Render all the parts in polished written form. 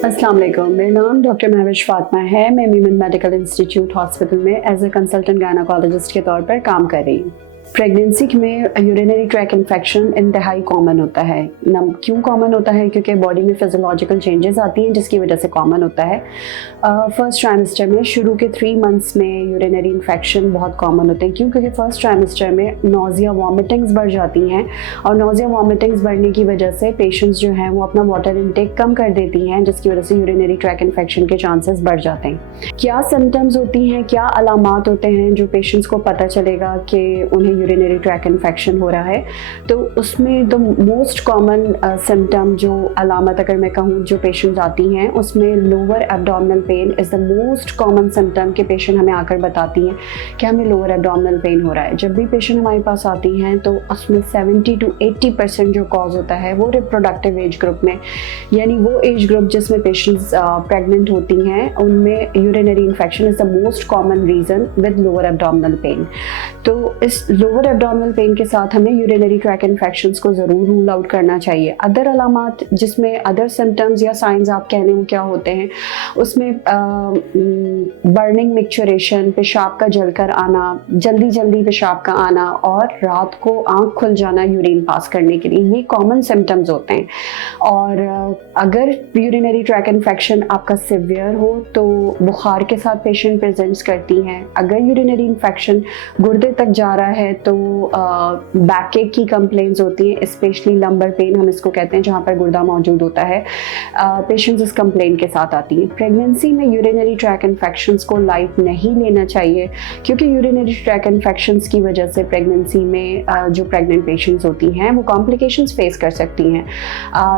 अस्सलाम वालेकुम, मेरा नाम डॉक्टर महविश फातिमा है। मैं मीमन मेडिकल इंस्टीट्यूट हॉस्पिटल में एज ए कंसल्टेंट गायनेकोलॉजिस्ट के तौर पर काम कर रही हूँ। प्रेगनेंसी में यूरिनरी ट्रैक इन्फेक्शन इंतहाई कॉमन होता है। क्यों कॉमन होता है? क्योंकि बॉडी में फिजियोलॉजिकल चेंजेस आती हैं जिसकी वजह से कॉमन होता है। फर्स्ट ट्राइमेस्टर में शुरू के 3 मंथ्स में यूरिनरी इन्फेक्शन बहुत कॉमन होते हैं। क्यों? क्योंकि फर्स्ट ट्राइमेस्टर में नोज़िया वॉमिटिंग्स बढ़ जाती हैं और नोज़िया वॉमिटिंग्स बढ़ने की वजह से पेशेंट्स जो हैं वो अपना वाटर इनटेक कम कर देती हैं, जिसकी वजह से यूरिनरी ट्रैक इन्फेक्शन के चांसेस बढ़ जाते हैं। क्या सिम्टम्स होती हैं, क्या अलामात होते हैं जो पेशेंट्स को पता चलेगा कि उन्हें यूरिनरी ट्रैक इन्फेक्शन हो रहा है? तो उसमें द मोस्ट कॉमन सिम्टम जो अलामत अगर मैं कहूँ जो पेशेंट्स आती हैं उसमें lower abdominal pain is the most common symptom के पेशेंट हमें आकर बताती हैं कि हमें लोअर एब्डोमिनल पेन हो रहा है। जब भी पेशेंट हमारे पास आती हैं तो उसमें 70 to 80% जो कॉज होता है वो रिप्रोडक्टिव एज ग्रुप में, यानी वो एज ग्रुप जिसमें पेशेंट्स प्रेग्नेंट होती हैं उनमें urinary infection is the most common reason with lower abdominal pain. तो इस लोअर एब्डोमिनल पेन के साथ हमें यूरिनरी ट्रैक इन्फेक्शंस को ज़रूर रूल आउट करना चाहिए। अदर अलामात जिसमें अदर सिम्टम्स या साइंस आप कह लें वो क्या होते हैं, उसमें बर्निंग मिक्सचरेशन, पेशाब का जलकर आना, जल्दी जल्दी पेशाब का आना और रात को आँख खुल जाना यूरिन पास करने के लिए, ये कॉमन सिम्टम्स होते हैं। और अगर यूरिनरी ट्रैक इन्फेक्शन आपका सिवियर हो तो बुखार के साथ पेशेंट प्रेजेंट्स करती हैं। अगर यूरिनरी इन्फेक्शन गुर्दे तक जा रहा है तो बैक एक की कंप्लेंट्स होती हैं, स्पेशली लंबर पेन हम इसको कहते हैं जहाँ पर गुर्दा मौजूद होता है। पेशेंट्स इस कंप्लेंट के साथ आती हैं। प्रेगनेंसी में यूरिनरी ट्रैक इन्फेक्शंस को लाइट नहीं लेना चाहिए क्योंकि यूरिनरी ट्रैक इन्फेक्शंस की वजह से प्रेगनेंसी में जो प्रेग्नेंट पेशेंट्स होती हैं वो कॉम्प्लिकेशंस फेस कर सकती हैं।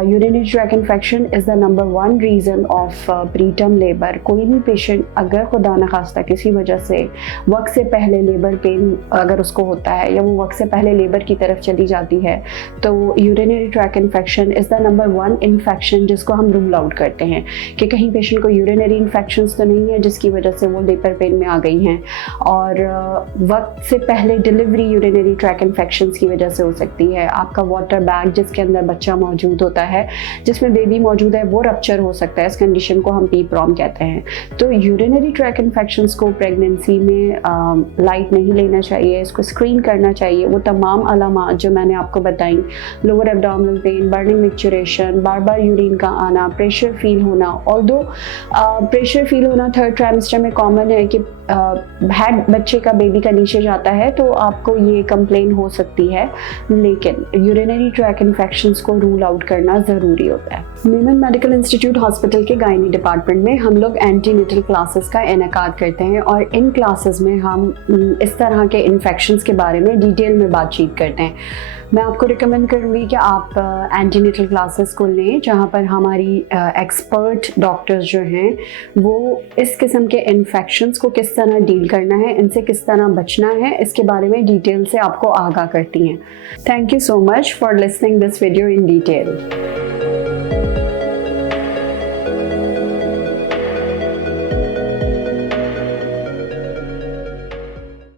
Urinary track infection is the number 1 reason of preterm labour. कोई भी पेशेंट अगर खुदा न खास्ता किसी वजह से वक्त से पहले लेबर पेन अगर उसको होता है या वो वक्त से पहले लेबर की तरफ चली जाती है तो urinary track infection is the number 1 infection जिसको हम रूल आउट करते हैं कि कहीं पेशेंट को यूरिनरी इन्फेक्शंस तो नहीं है जिसकी वजह से वो लेबर पेन में आ गई हैं। और वक्त से पहले डिलीवरी यूरिनरी ट्रैक इन्फेक्शंस की वजह से हो सकती है। आपका वाटर बैग जिसके अंदर बच्चा मौजूद होता है, जिसमें बेबी मौजूद है, वो रप्चर हो सकता है। इस कंडीशन को हम पीप्रॉम कहते हैं। तो यूरिनरी ट्रैक इन्फेक्शंस को प्रेगनेंसी में लाइट नहीं लेना चाहिए, इसको स्क्रीन करना चाहिए। वो तमाम अलामात जो मैंने आपको बताई, लोअर एब्डोमिनल पेन, बर्निंग मिक्सचरेशन, बार बार यूरिन का आना, प्रेशर फील होना, ऑल्दो प्रेशर फील होना 3rd ट्राइमेस्टर में कॉमन है कि हेड बच्चे का बेबी का नीचे जाता है तो आपको ये कंप्लेन हो सकती है, लेकिन यूरिनरी ट्रैक इन्फेक्शंस को रूल आउट करना ज़रूरी होता है। मीमन मेडिकल इंस्टीट्यूट हॉस्पिटल के गायनी डिपार्टमेंट में हम लोग एंटीनेटल क्लासेस का इनेकाद करते हैं और इन क्लासेस में हम इस तरह के इन्फेक्शंस के बारे में डिटेल में बातचीत करते हैं। मैं आपको रिकमेंड करूँगी कि आप एंटीनेटल क्लासेस को लें जहाँ पर हमारी एक्सपर्ट डॉक्टर्स जो हैं वो इस किस्म के इन्फेक्शंस को किस तरह डील करना है, इनसे किस तरह बचना है, इसके बारे में डिटेल से आपको आगाह करती हैं। Thank you so much for listening this video in detail.